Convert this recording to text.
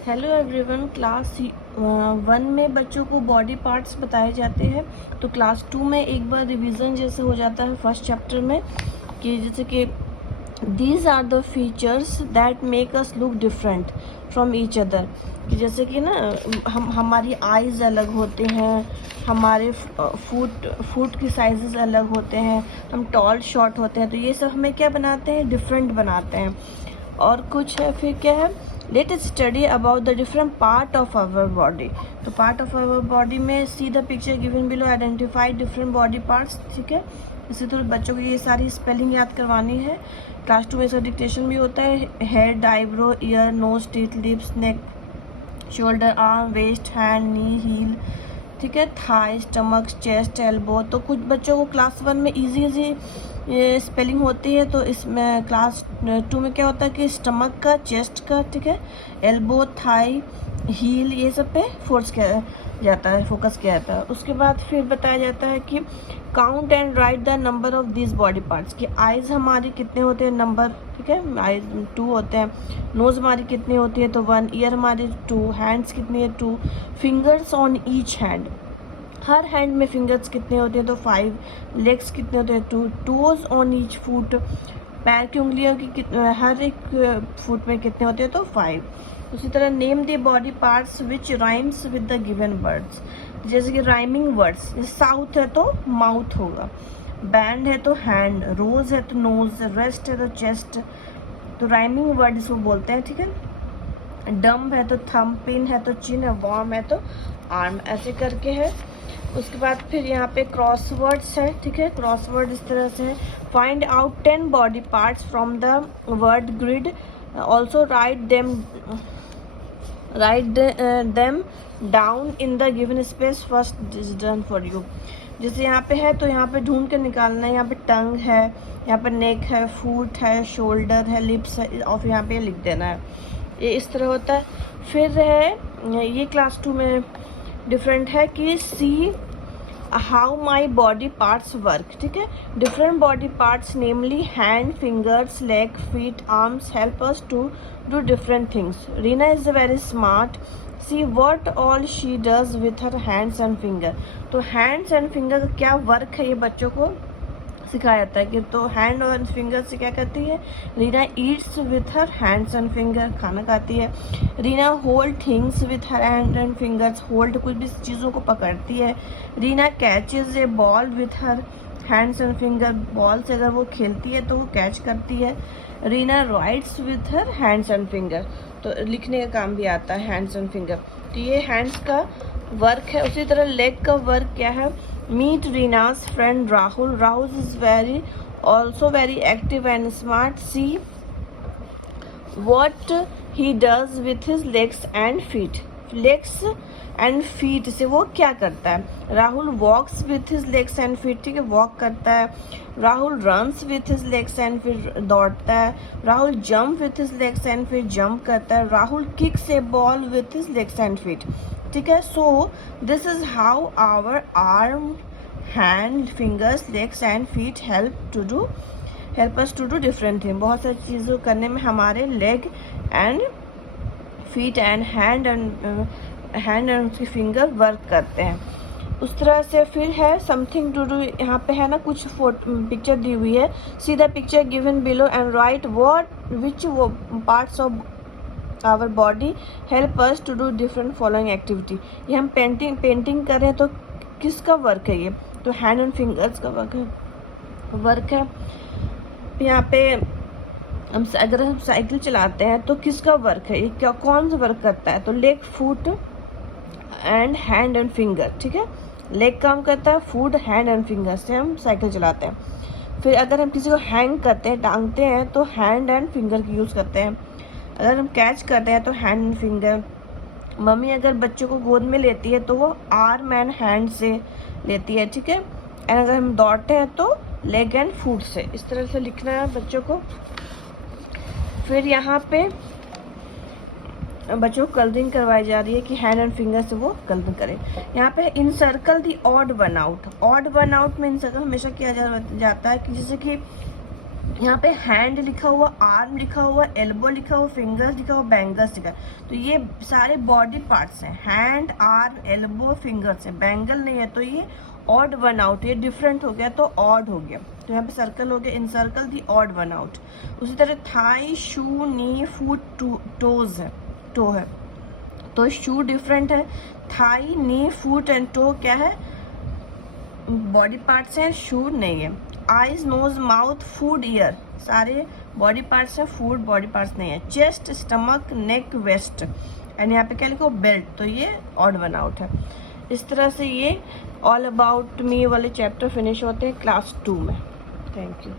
Hello everyone. Class 1 में बच्चों को बॉडी पार्ट्स बताए जाते हैं, तो क्लास 2 में एक बार रिवीजन जैसे हो जाता है फर्स्ट चैप्टर में कि जैसे कि these are the features that make us look different from each other. कि जैसे कि ना हमारी आइज़ अलग होते हैं, हमारे फुट की साइजेस अलग होते हैं, हम टॉल शॉर्ट होते हैं, तो ये सब हमें क्या बनाते हैं, डिफरेंट बनाते हैं। और कुछ है फिर क्या है, let us study about the different part of our body. तो पार्ट ऑफ आवर बॉडी में see the picture given below, identify different body parts. ठीक है, इसी तरह बच्चों को ये सारी स्पेलिंग याद करवानी है। क्लास 2 में इसका डिक्टेशन भी होता है। Head, eyebrow, ear, nose, teeth, lips, neck, shoulder, arm, waist, hand, knee, heel, ठीक है, थाई, स्टमक, चेस्ट, एल्बो। तो कुछ बच्चों को क्लास 1 में इजी स्पेलिंग होती है, तो इसमें क्लास 2 में क्या होता है कि स्टमक का, चेस्ट का, ठीक है, एल्बो, थाई, हील, ये सब पे फोकस किया जाता है। उसके बाद फिर बताया जाता है कि count and right the number of this body parts. कि आइज़ हमारी कितने होते हैं, नंबर, ठीक है, आइज 2 होते हैं। नोज़ हमारी कितनी होती है, तो 1। ईयर हमारी 2। हैंड्स कितनी है, 2। Fingers on each hand, her hand में फिंगर्स कितने होते हैं, तो 5। लेग्स कितने होते हैं, 2। टोज ऑन ईच फुट, पैर की उंगलियों की हर एक फुट में कितने होते हैं, तो 5। उसी तरह name the body parts which rhymes with the given words. जैसे कि राइमिंग वर्ड्स, साउथ है तो माउथ होगा, बैंड है तो हैंड, रोज है तो नोज, रेस्ट है तो चेस्ट। तो राइमिंग वर्ड इसको बोलते हैं, ठीक है। डम्ब है तो थंब, पिन है तो चिन, है वार्म है तो आर्म, ऐसे करके है। उसके बाद फिर यहाँ पे क्रॉसवर्ड्स है, ठीक है। क्रॉसवर्ड इस तरह से है, find out 10 body parts from the word grid, also write them down in the given space, first is done for you. जैसे यहाँ पे है तो यहाँ पे ढूंढ के निकालना है। यहाँ पे टंग है, यहाँ पे नेक है, फुट है, शोल्डर है, लिप्स है, और फिर यहाँ पे लिख देना है। ये इस तरह होता है। फिर है ये क्लास 2 में डिफरेंट है कि see how my body parts work, ठीक है। Different body parts namely hand, fingers, leg, feet, arms help us to do different things. Reena is very smart, see what all she does with her hands and finger. तो hands and finger का क्या work है, ये बच्चों को सिखाया जाता है। कि तो हैंड और फिंगर से क्या करती है, Reena Yeats with her hands and finger, खाना खाती है। Reena hold things with her hand and fingers, hold कुछ भी चीज़ों को पकड़ती है। Reena catches A ball with her hands and finger, ball से अगर वो खेलती है तो वो कैच करती है। Reena rights with her hands and finger, तो लिखने का काम भी आता है हैंड्स एंड फिंगर। तो ये हैंड्स का वर्क है। उसी तरह लेग का वर्क क्या है, meet रीना's friend Rahul. Rahul is also very active and smart. See what he does with his legs and feet. Legs and feet से वो क्या करता है। Rahul walks with his legs and feet, ठीक है, walk करता है। Rahul runs with his legs and फिर दौड़ता है। Rahul jump with his legs and फिर jump करता है। Rahul kicks a ball with his legs and feet, ठीक है। So this is how our arm, hand, fingers, legs and feet help us to do different thing. बहुत सारी चीज़ों करने में हमारे leg and feet and hand and उसकी finger work करते हैं। उस तरह से फिर है समथिंग टू डू। यहाँ पे है ना कुछ पिक्चर दी हुई है। See the picture given below and write which parts of our body help us to do different following activity. ये हम पेंटिंग कर रहे हैं तो किसका वर्क है ये, तो हैंड एंड फिंगर्स का वर्क है। यहाँ पे अगर हम साइकिल चलाते हैं तो किसका वर्क है, ये कौन सा वर्क करता है, तो leg, foot and hand and finger, ठीक है। लेग काम करता है, फुट, हैंड एंड फिंगर से हम साइकिल चलाते हैं। फिर अगर हम किसी को हैंग करते हैं, टांगते हैं, तो हैंड एंड फिंगर की यूज़ करते हैं। अगर हम कैच करते हैं तो हैंड एंड फिंगर। मम्मी अगर बच्चों को गोद में लेती है तो वो आर्म एंड हैंड से लेती है, ठीक है। एंड अगर हम दौड़ते हैं तो लेग एंड फुट से। इस तरह से लिखना है बच्चों को। फिर यहाँ पे बच्चों को कलरिंग करवाई जा रही है कि हैंड एंड फिंगर से वो कलरिंग करें। यहाँ पे encircle the odd one out. Odd one out में इन सर्कल हमेशा किया जाता है कि जैसे कि यहाँ पे हैंड लिखा हुआ, आर्म लिखा हुआ, एल्बो लिखा हुआ, फिंगर्स लिखा हुआ, बैंगल्स लिखा है। तो ये सारे बॉडी पार्ट्स हैं, हैंड, आर्म, एल्बो, फिंगर्स है, बैंगल नहीं है, तो ये ऑड वन आउट, ये डिफरेंट हो गया तो ऑड हो गया। तो यहाँ पे सर्कल हो गया, encircle the odd one out. उसी तरह thigh, shoe, knee, foot, toes है, टो है, तो शू डिफरेंट है, thigh, knee, foot and toe क्या है, बॉडी पार्ट्स हैं, शू नहीं है। Eyes, nose, mouth, food, ear सारे बॉडी पार्ट्स हैं, फूड बॉडी पार्ट्स नहीं है। Chest, stomach, neck, waist and यहाँ पे क्या लिखो, बेल्ट, तो ये ऑड वन आउट है। इस तरह से ये ऑल अबाउट मी वाले चैप्टर फिनिश होते हैं क्लास 2 में। Thank you.